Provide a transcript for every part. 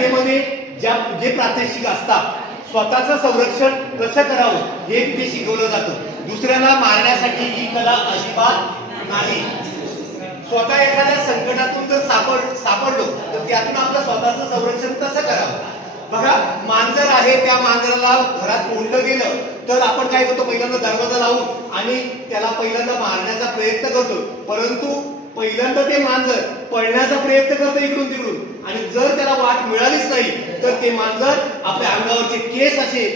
कायद्यामध्ये ज्या जे प्रात्यक्षिक असतात स्वतःचं संरक्षण कसं करावं हे तिथे शिकवलं जातं. दुसऱ्याला मारण्यासाठी ही कला अजिबात नाही. स्वतः एखाद्या संकटातून जर सापड सापडलो तर त्यातून आपलं स्वतःचं संरक्षण कसं करावं? बघा मांजर आहे त्या मांजराला घरात ओढलं गेलं तर आपण काय करतो? पहिल्यांदा दरवाजा लावून आणि त्याला पहिल्यांदा मारण्याचा प्रयत्न करतो. परंतु पहिल्यांदा ते मांजर पळण्याचा प्रयत्न करतं इकडून तिकडून आणि जर त्याला वाट मिळालीच नाही तर ते मांजर आपल्या अंगावरचे केस असे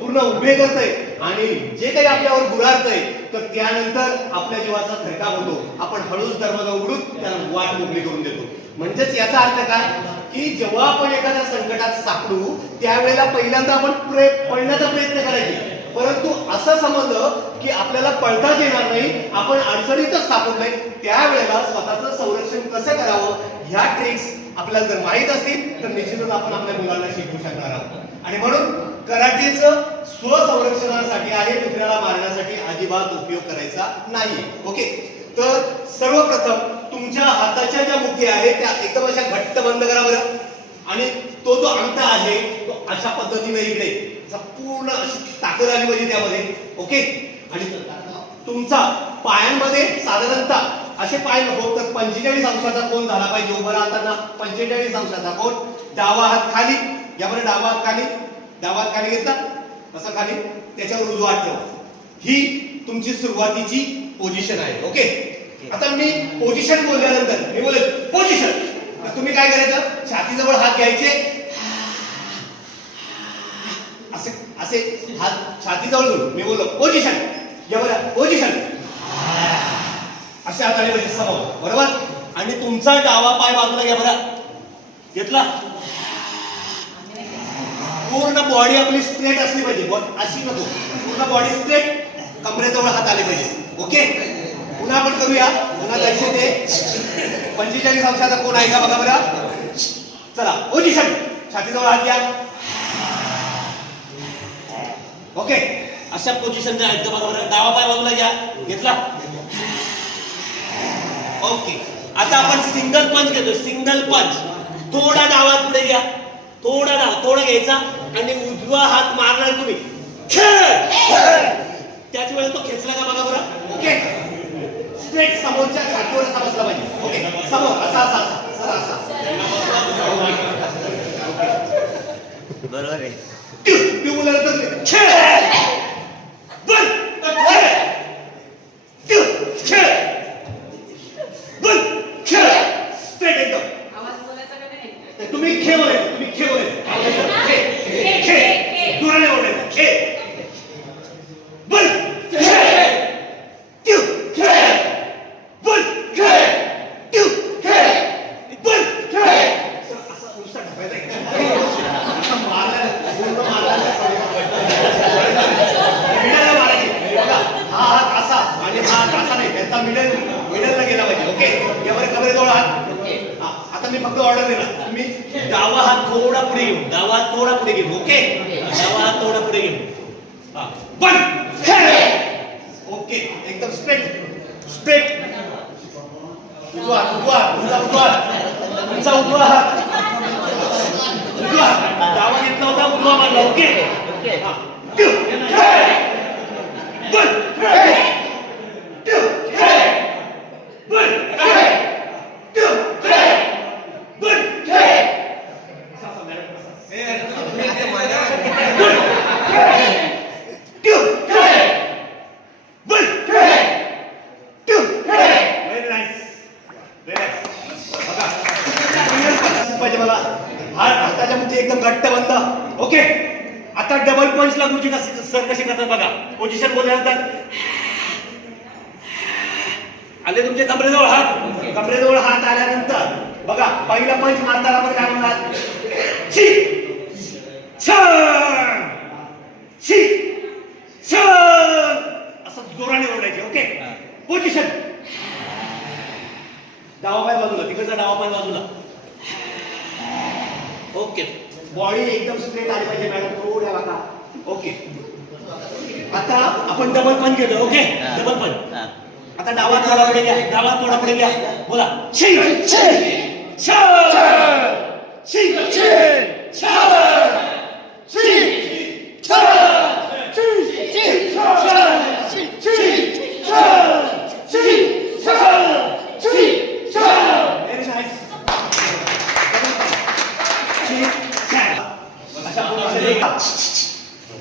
पूर्ण उभे करतंय. आणि जे काही आपल्यावर गुरारतंय तर त्यानंतर आपल्या जीवाचा थरकाप होतो. आपण हळूच दरवाजा उघडून त्याला वाट मोकळी करून देतो. म्हणजेच याचा अर्थ काय? की जेव्हा आपण एखाद्या संकटात सापडू त्यावेळेला पहिल्यांदा आपण प्रय पळण्याचा प्रयत्न करायचे. परंतु असं समजलं की आपल्याला पळताच येणार नाही आपण अडचणीतच सापडलोय त्यावेळेला स्वतःचं संरक्षण कसं करावं ह्या ट्रिक्स आपल्याला जर माहीत असतील तर निश्चितच आपण आपल्या मुलांना शिकवू शकणार आहोत. आणि म्हणून कराटेचं स्वसंरक्षणासाठी आहे दुसऱ्याला मारण्यासाठी अजिबात उपयोग करायचा नाही. ओके? तर सर्वप्रथम तुमच्या हाताच्या ज्या मुठी आहेत त्या एकदम अशा घट्ट बंद करा बरं. आणि तो जो अंगठा आहे तो अशा पद्धतीने इकडे पूर्ण अशी ताकद आली पाहिजे त्यामध्ये ओके आणि तुमचा पायांमध्ये साधारणतः असे पाय नको तर पंचेचाळीस अंशाचा कोण झाला पाहिजे? उभं राहताना पंचेचाळीस अंशाचा कोण डावा हात खाली यामध्ये डावा हात खाली डावा हात खाली घेतला. असं खाली? त्याच्यावर उजवा हात ठेवा. ही तुमची सुरुवातीची पोझिशन आहे ओके आता मी पोझिशन बोलल्यानंतर मी बोलेल पोझिशन तुम्ही काय करायचं? छातीजवळ हात घ्यायचे असे असे हात छातीजवळ घेऊन. मी बोललो पोझिशन या बरं पोझिशन असे हाताने म्हणजे पाहिजे समोर. बरोबर? आणि तुमचा डावा पाय बाजूला घ्या बघा घेतला? पूर्ण बॉडी आपली स्ट्रेट असली पाहिजे. अशी नको. पूर्ण बॉडी स्ट्रेट कमरेजवळ हात आले पाहिजे. ओके? पुन्हा आपण करूया. पुन्हा दर्शन ते पंचेचाळीस अंशाचा कोण आहे का बघा बरं. चला पोझिशन छातीजवळ हात घ्या. ओके अशा पोझिशन आहेत. बघा बरं डावा पाय बाजूला घ्या. घेतला? ओके. आता आपण सिंगल पंच घेतो सिंगल पंच थोडा डावा पुढे घ्या. थोडा डाव थोडा घ्यायचा. आणि उजवा हात मारणार तुम्ही! त्याच वेळेला तो खेचला का बघा बरं? ओके. स्ट्रेट समोरच्या छातीवर असा बसला पाहिजे. ओके. समोर. असा असा असा असा. बरोबर आहे. ट्यू ट्यू बोलल्यानंतर खेळ बल खेळ ट्यू खेळ बल खेळ स्ट्रेट एकदम आवाज बोलायचा का नाही तुम्ही खे बोलायचं तुम्ही खे बोलायचं खे खे जोराने बोलायचं खे बोल खे ट्यू खे बोल खे ट्यू खे बोल खे असं नुसतं ढकलायचं आहे. असं मारलं, पूर्ण मारलं मिडलला मारायची. बघा, हा हात असा आणि हा हात असा नाही त्यांचा मिडल मिडलला गेला पाहिजे ओके यावर कमरेजवळ हात हा, आता मी फक्त ऑर्डर देणार तुम्ही डावा हात थोडा पुढे घेऊन डावा हात थोडा पुढे घेऊन ओके डावा हात थोडा पुढे घेऊन. हा, खेळ ओके एकदम स्ट्रेट स्ट्रेट उजवा उजवा तुमचा उजवा. हात तुमचा उजवा. हात उजवा. हात. डावा घेतला होता उजवा मारला. ओके हाताच्या मुठी एकदम घट्ट बंद ओके आता डबल पंच लागूची कसे सर कसे करतात बघा. पोझिशन बोलल्यानंतर आले तुमचे कमरेजवळ हात? कमरेजवळ हात आल्यानंतर बघा पहिला पंच मारताना आपण काय म्हणतात? छी! छन छी! असं जोराने ओरडायचे ओके पोझिशन डावा पाय बाजूला तिकडचा डावा पाय बाजूला. बॉडी एकदम स्ट्रेट आली पाहिजे मॅडम थोड्या लागा ओके आता आपण डबल पण केलं ओके डबल पण आता डावा थोडाकडे घ्या डावा थोडाकडे घ्या. बोला. छे. छी. छी छी. छी.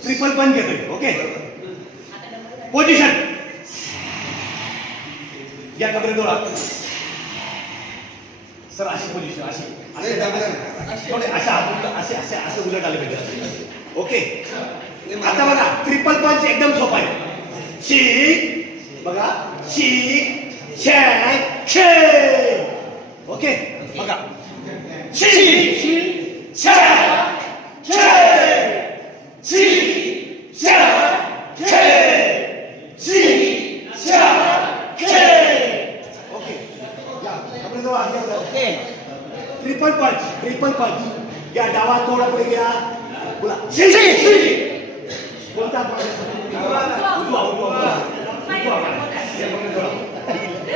ट्रिपल पंच घेतोय ओके पोझिशन या कपडे डोळा सर अशी पोझिशन अशी. थोडे अशा असे. असे असे उलट आले पाहिजे ओके आता बघा ट्रिपल पंच एकदम सोपा आहे. शी बघा शी छे छे ओके बघा. शी छे पंच ट्रिपल पंच या डावा थोडा पुढे घ्या बोला शी शी कोणता हात मागे? उजवा उजवा उजवा उजवा या पकडून धरा.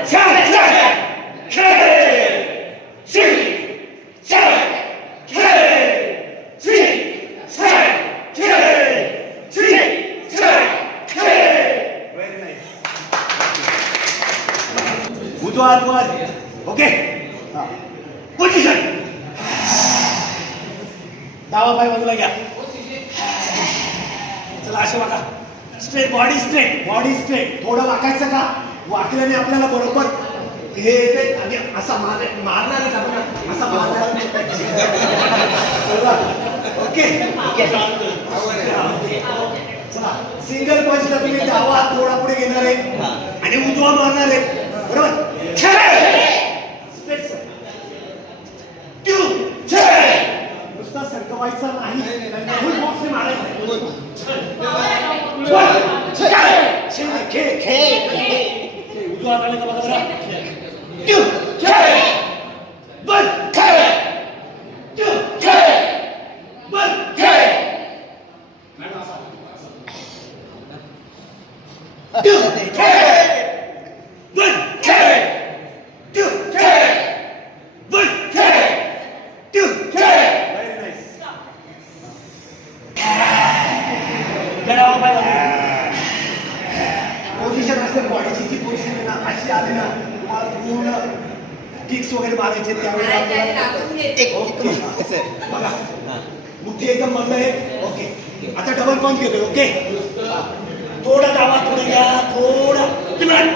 छे छे छे शी छे छे शी छे छे शी छे छे Very nice. उजवा हात वर ओके पोझिशन डावा पाय बाजूला घ्या चला असे waka straight body straight body straight थोडं वाकायचं का? वाकल्याने आपल्याला बरोबर हे येते आणि असा मार मारणार आहे का असा मारणार ओके चला सिंगल पंचला तुम्ही डावा थोडा पुढे घेणार आहे. आणि उजवा मारणार. आहे बरोबर? Two, three, one. किक्स वगैरे मागायचे त्यावेळेस एकदम म्हणलं आहे. ओके. आता डबल पंच घेतो ओके. थोडा दाबा थोडा द्या थोडा. तुम्हाला